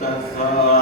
تساءلون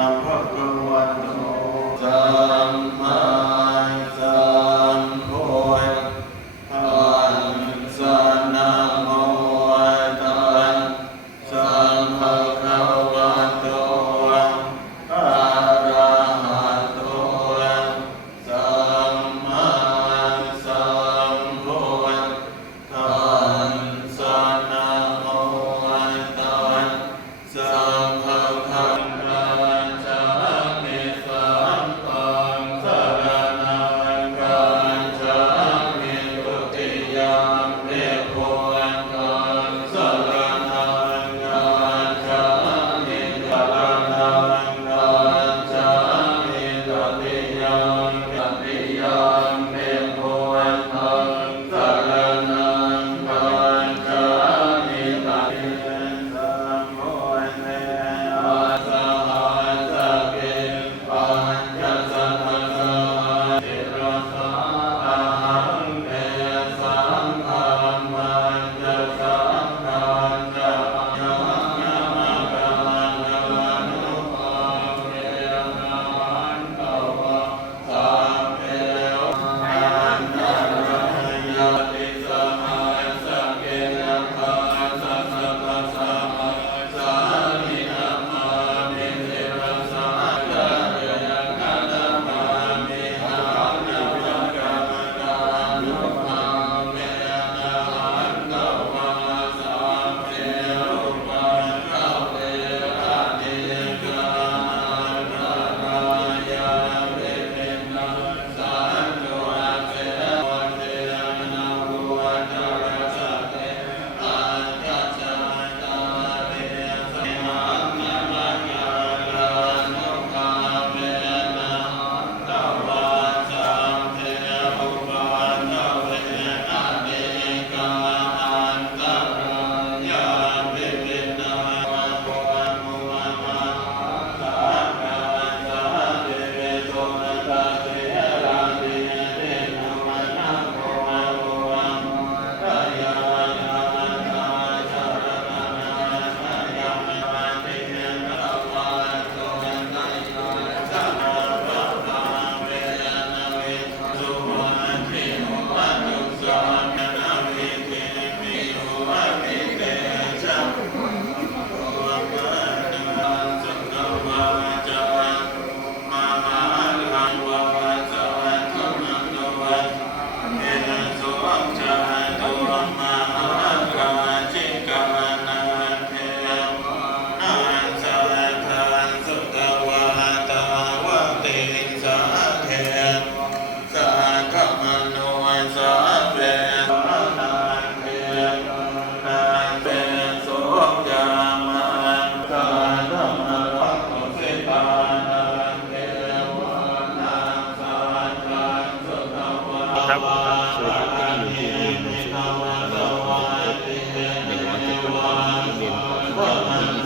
Allah